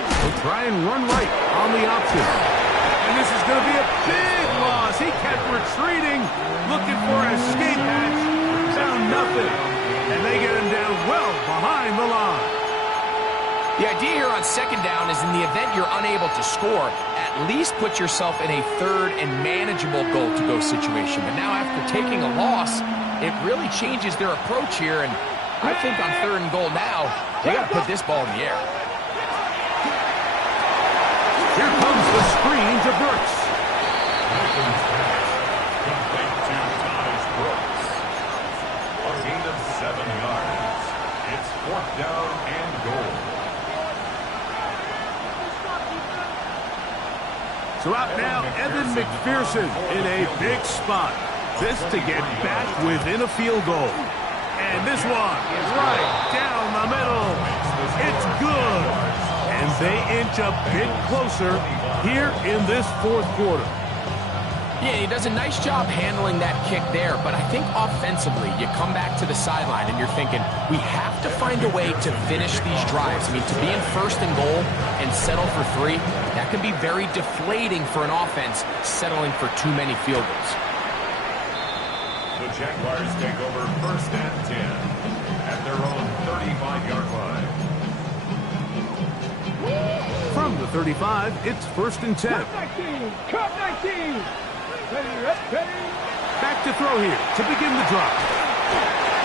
They'll try and run right on the option. And this is going to be a big loss. He kept retreating, looking for an escape hatch. Found nothing. And they get him down well behind the line. The idea here on second down is in the event you're unable to score, at least put yourself in a third and manageable goal-to-go situation. But now after taking a loss, it really changes their approach here. And I think on third and goal now, they got to put this ball in the air. Here comes the screen to Brooks. Complete to Thomas Brooks. A gain of 7 yards. It's 4th down and goal. So out now, Evan McPherson in a big spot. This to get back within a field goal. And this one is right down the middle. It's good. And they inch a bit closer here in this fourth quarter. Yeah, he does a nice job handling that kick there, but I think offensively, you come back to the sideline and you're thinking, we have to find a way to finish these drives. I mean, to be in first and goal and settle for 3, that can be very deflating for an offense settling for too many field goals. The Jaguars take over 1st and 10 at their own 35-yard line. From the 35, it's 1st and 10. Cut 19. Ready. Back to throw here to begin the drive.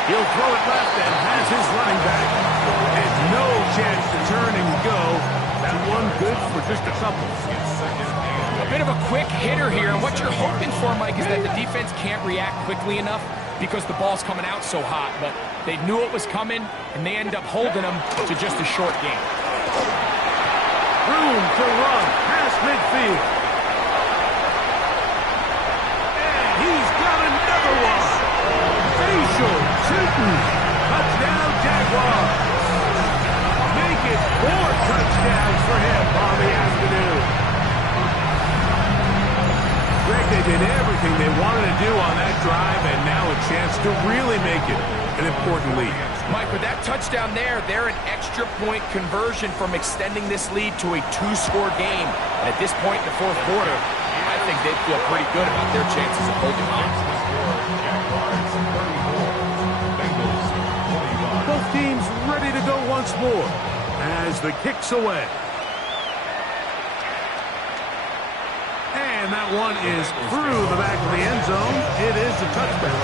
He'll throw it left and has his running back. And no chance to turn and go. That one good for just a couple. A bit of a quick hitter here, and what you're hoping for, Mike, is that the defense can't react quickly enough because the ball's coming out so hot. But they knew it was coming, and they end up holding them to just a short game. Room to run past midfield. And he's got another one. Facial shooting. Touchdown, Jaguars. Make it 4 touchdowns for him on the afternoon. Greg, they did everything they wanted to do on that drive, and now a chance to really make it an important lead. Mike, with that touchdown there, they're an extra point conversion from extending this lead to a 2-score game. And at this point in the fourth quarter, I think they'd feel pretty good about their chances of holding on. Both teams ready to go once more as the kick's away. And that one is through the back of the end zone. It is a touchdown.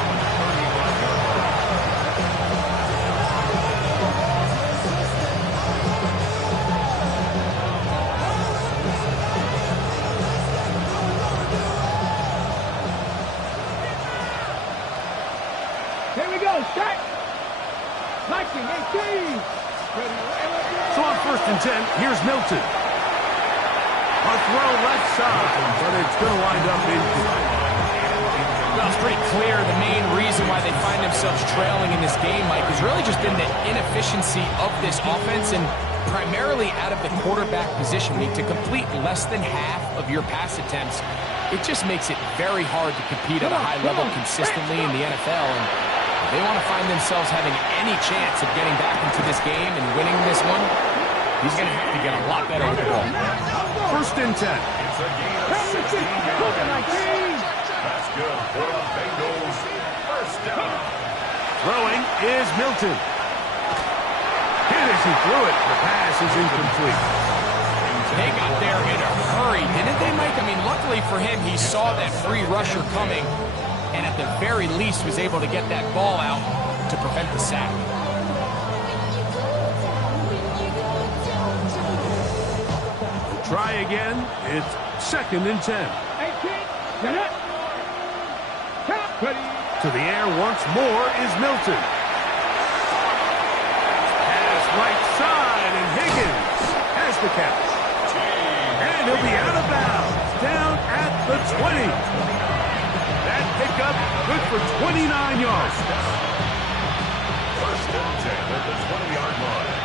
Here we go. Set. 19, 18. So on 1st and 10, here's Milton. A throw left side, but it's going to wind up incomplete. Well, it's pretty clear the main reason why they find themselves trailing in this game, Mike, has really just been the inefficiency of this offense and primarily out of the quarterback position. I mean, to complete less than half of your pass attempts, it just makes it very hard to compete at a high level consistently in the NFL. And if they want to find themselves having any chance of getting back into this game and winning this one, he's going to have to get a lot better with the ball. 1st and 10. It's a gain of 16 yards. That's good for the Bengals. 1st down. Throwing is Milton. Hit as he threw it. The pass is incomplete. They got there in a hurry, didn't they, Mike? I mean, luckily for him, he saw that free rusher coming and at the very least was able to get that ball out to prevent the sack. Try again. It's 2nd and 10. 18. To the air once more is Milton. Pass right side, and Higgins has the catch. And he'll be out of bounds, down at the 20. That pickup good for 29 yards. 1st and 10 at the 20-yard line.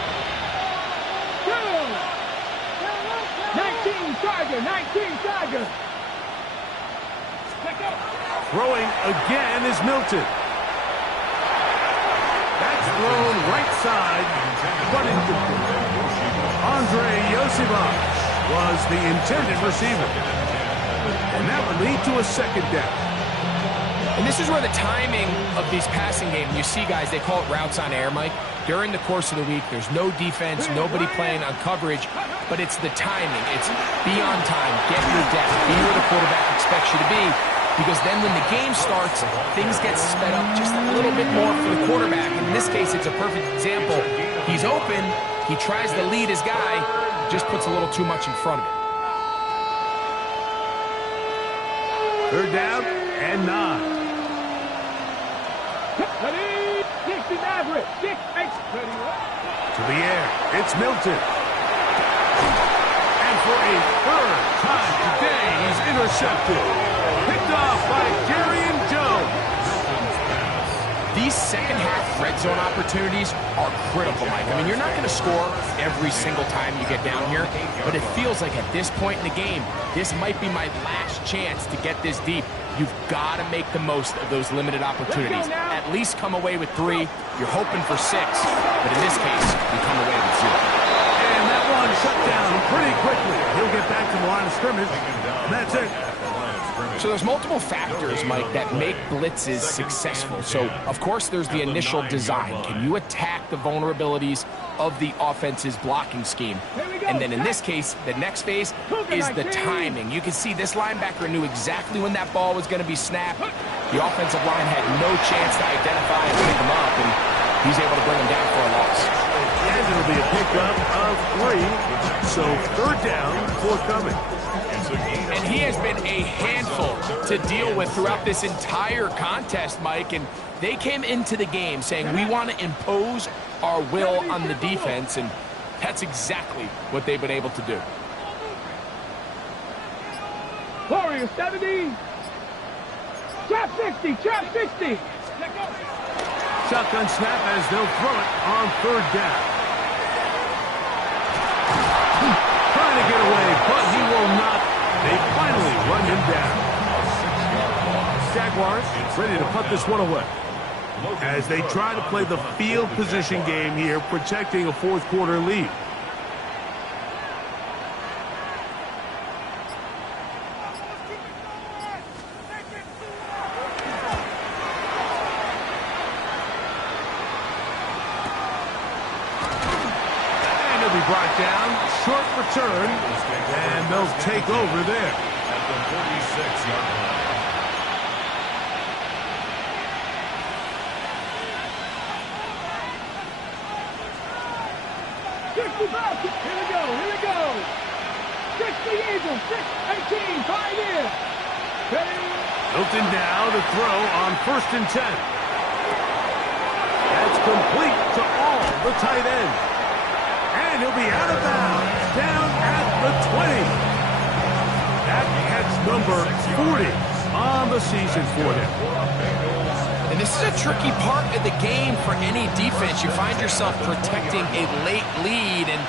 19 Charger, 19 Charger. Pick up. Throwing again is Milton. That's thrown right side, but incomplete. Andre Yosivach was the intended receiver. And that would lead to a second down. And this is where the timing of these passing games, you see guys, they call it routes on air, Mike. During the course of the week, there's no defense, nobody playing on coverage, but it's the timing. It's be on time, get your depth, be where the quarterback expects you to be, because then when the game starts, things get sped up just a little bit more for the quarterback. In this case, it's a perfect example. He's open, he tries to lead his guy, just puts a little too much in front of him. Third down and 9. Ready, 60 Maverick, 6, 8, ready, To the air, it's Milton. And for a third time today, he's intercepted. Picked off by Darian Jones. These second-half red zone opportunities are critical, Mike. I mean, you're not going to score every single time you get down here, but it feels like at this point in the game, this might be my last chance to get this deep. You've got to make the most of those limited opportunities. At least come away with 3. You're hoping for 6, but in this case, you come away with 0. And that one shut down pretty quickly. He'll get back to the line of scrimmage, and that's it. So there's multiple factors, Mike, that make blitzes successful. So, of course, there's the initial design. Can you attack the vulnerabilities of the offense's blocking scheme? And then in this case, the next phase is the timing. You can see this linebacker knew exactly when that ball was going to be snapped. The offensive line had no chance to identify and pick him up, and he's able to bring him down for a loss. And it'll be a pickup of 3, so third down forthcoming. And he has been a handful to deal with throughout this entire contest, Mike. And they came into the game saying, we want to impose our will on the defense. And that's exactly what they've been able to do. Warrior 70. Trap 60, trap 60. Shotgun snap as they'll throw it on third down. Trying to get away, but he will not. They finally run him down. Jaguars ready to punt this one away as they try to play the field position game here, protecting a fourth quarter lead. And he'll be brought down. Short return, and they'll take over there. At the 46-yard line. Here we go, here we go. 60 Eagles, 6, 18, 5 in. Ready. Milton now to throw on 1st and 10. That's complete to all the tight ends. And he'll be out of bounds, down at the 20. That's number 40 on the season for them. And this is a tricky part of the game for any defense. You find yourself protecting a late lead, and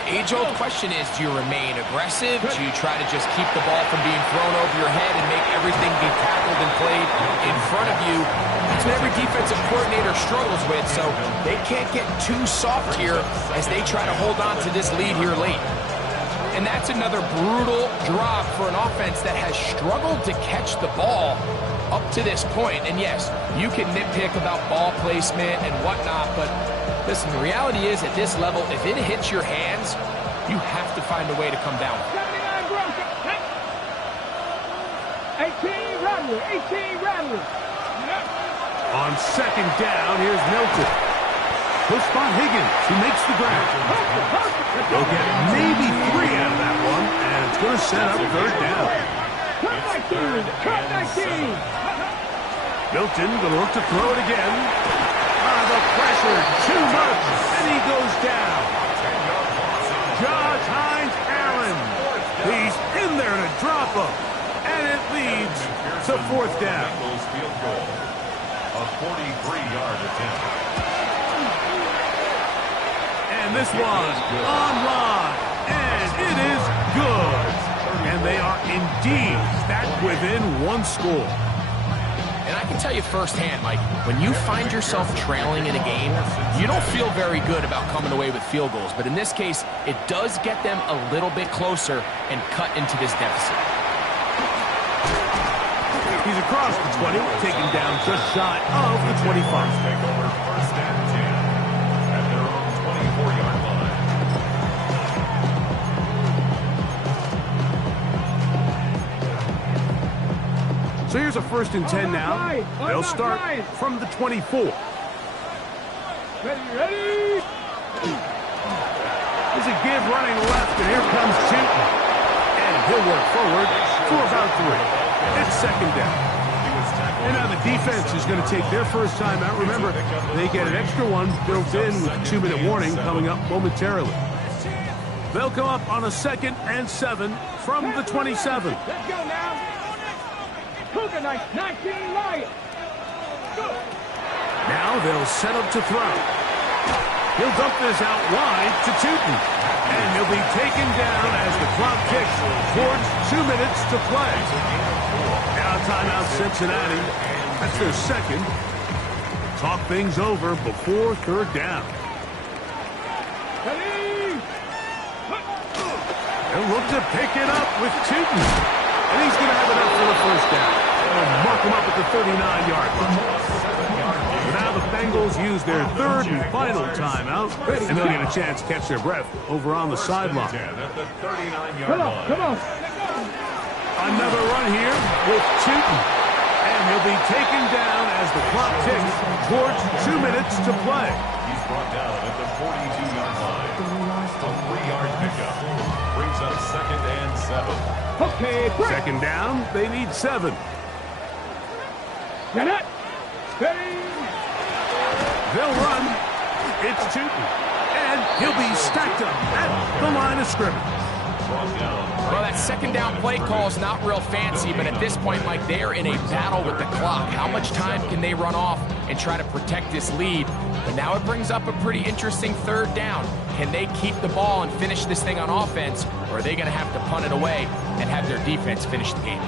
the age-old question is, do you remain aggressive? Do you try to just keep the ball from being thrown over your head and make everything be tackled and played in front of you? That's what every defensive coordinator struggles with, so they can't get too soft here as they try to hold on to this lead here late. And that's another brutal drop for an offense that has struggled to catch the ball up to this point. And yes, you can nitpick about ball placement and whatnot, but listen, the reality is at this level, if it hits your hands, you have to find a way to come down. 79 Bronco. 18 Rattler, 18 Rattler. On 2nd down, here's Milton. He'll spot Higgins, who makes the grab. They'll get maybe 3 out of that one, and it's going to set up 3rd down. Cut 19. Milton going to look to throw it again. The pressure, too much, and he goes down. Josh Hines Allen. He's in there to drop him, and it leads to 4th down. Field goal. A 43-yard attempt. And this one online, and it is good. And they are indeed back within 1 score. And I can tell you firsthand, Mike, when you find yourself trailing in a game, you don't feel very good about coming away with field goals. But in this case, it does get them a little bit closer and cut into this deficit. He's across the 20, taken down just shy of the 25. Take over first and 10 at their own 24-yard line. So here's a 1st and 10 now. They'll start from the 24. Ready? There's a give running left, and here comes Chilton. And he'll work forward for about 3. It's 2nd down. And now the defense is going to take their first time out. Remember, they get an extra one built in with a 2-minute warning coming up momentarily. They'll come up on a 2nd and 7 from the 27. Let's go now. Cougar 19 Lions. Go. Now they'll set up to throw. He'll dump this out wide to Tootin. And he'll be taken down as the clock ticks towards 2 minutes to play. Now timeout Cincinnati. That's their 2nd. Talk things over before 3rd down. Ready? They'll look to pick it up with Tootin. And he's going to have enough for the 1st down. They'll mark him up at the 39-yard line. Now the Bengals use their 3rd and final timeout, and they'll get a chance to catch their breath over on the sideline. Come on. Another run here with Tootin, and he'll be taken down as the clock ticks towards 2 minutes to play. He's brought down at the 42-yard line. A 3-yard pickup brings up 2nd and 7. Okay, break. 2nd down, they need 7. Get it. Ready? They'll run. It's Tootin, and he'll be stacked up at the line of scrimmage. Well, that 2nd down play call is not real fancy, but at this point, Mike, they're in a battle with the clock. How much time can they run off and try to protect this lead? But now it brings up a pretty interesting 3rd down. Can they keep the ball and finish this thing on offense, or are they going to have to punt it away and have their defense finish the game?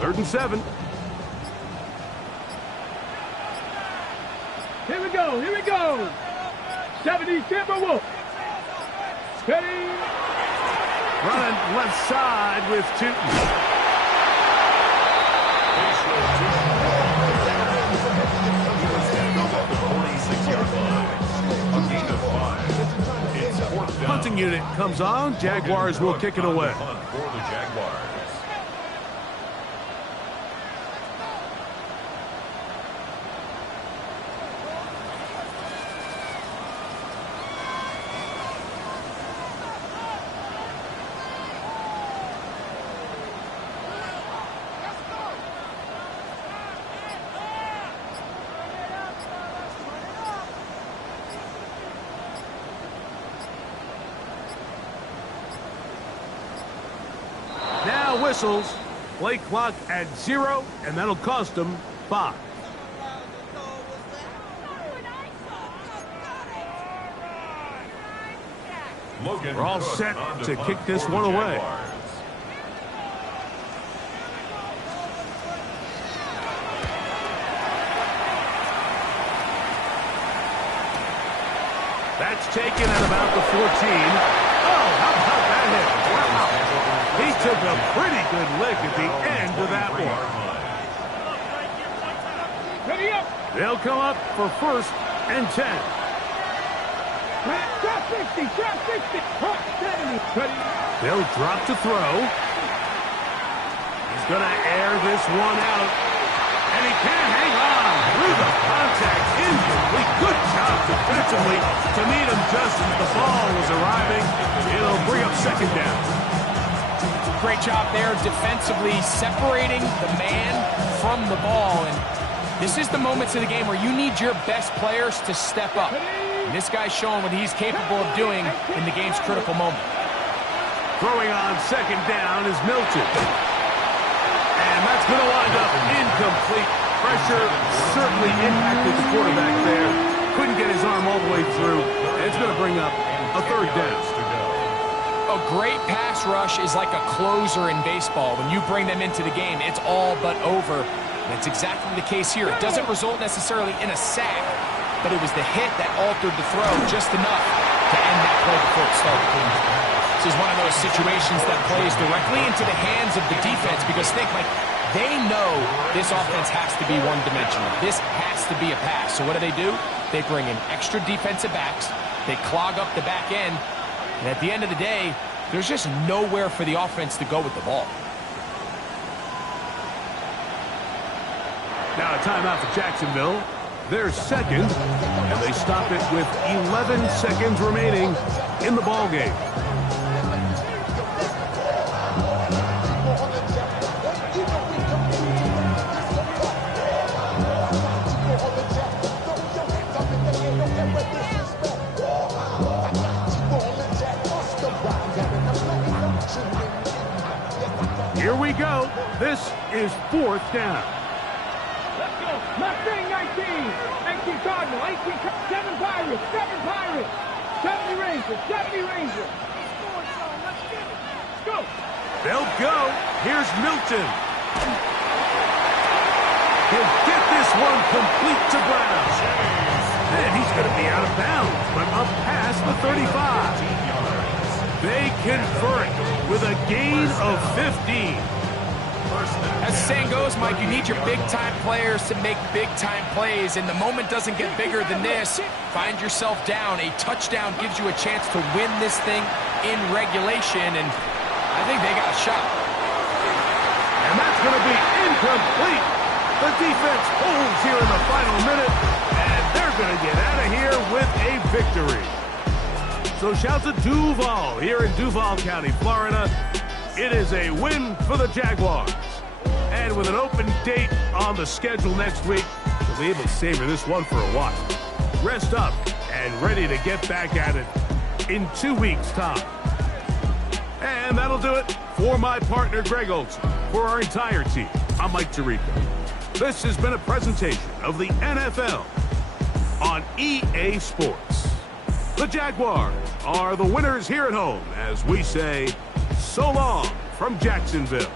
3rd and 7. Here we go. 70 Timberwolves. Ready? Running left side with Tootin. Punting unit comes on. Jaguars will kick it away. Now whistles. Play clock at 0, and that'll cost them 5. We're all set to kick this one away. That's taken at about the 14. Oh, how about that hit? Wow. He took a pretty good lick at the end of that one. Ready up. They'll come up for 1st and 10. Drop 60. Hot 70. Ready? They'll drop to throw. He's going to air this one out. And he can't hang on through the contact. Incomplete. Good job defensively to meet him just as the ball was arriving. It'll bring up 2nd down. Great job there defensively, separating the man from the ball. And this is the moments of the game where you need your best players to step up. And this guy's showing what he's capable of doing in the game's critical moment. Throwing on 2nd down is Milton. And that's going to wind up incomplete. Pressure certainly impacted the quarterback there. Couldn't get his arm all the way through. And it's going to bring up a 3rd down. A great pass rush is like a closer in baseball. When you bring them into the game, it's all but over. And that's exactly the case here. It doesn't result necessarily in a sack, but it was the hit that altered the throw just enough to end that play before it started. This is one of those situations that plays directly into the hands of the defense because think, like, they know this offense has to be one-dimensional. This has to be a pass. So what do? They bring in extra defensive backs. They clog up the back end. And at the end of the day, there's just nowhere for the offense to go with the ball. Now a timeout for Jacksonville. They're second, and they stop it with 11 seconds remaining in the ball game. Here we go. This is 4th down. Let's go. Mustang 19. 19 Cardinal. 18 7 Pirates. 7 Pirates. 70 Rangers. 70 Rangers. Let's go. They'll go. Here's Milton. He'll get this one complete to Brown. And he's going to be out of bounds, but up past the 35. They convert with a gain of 15. As the saying goes, Mike, you need your big-time players to make big-time plays, and the moment doesn't get bigger than this. Find yourself down. A touchdown gives you a chance to win this thing in regulation, and I think they got a shot. And that's going to be incomplete. The defense holds here in the final minute, and they're going to get out of here with a victory. So shout to Duval here in Duval County, Florida. It is a win for the Jaguars. And with an open date on the schedule next week, we'll be able to savor this one for a while. Rest up and ready to get back at it in 2 weeks' time. And that'll do it for my partner, Greg Olson. For our entire team, I'm Mike Tirico. This has been a presentation of the NFL on EA Sports. The Jaguars are the winners here at home as we say so long from Jacksonville.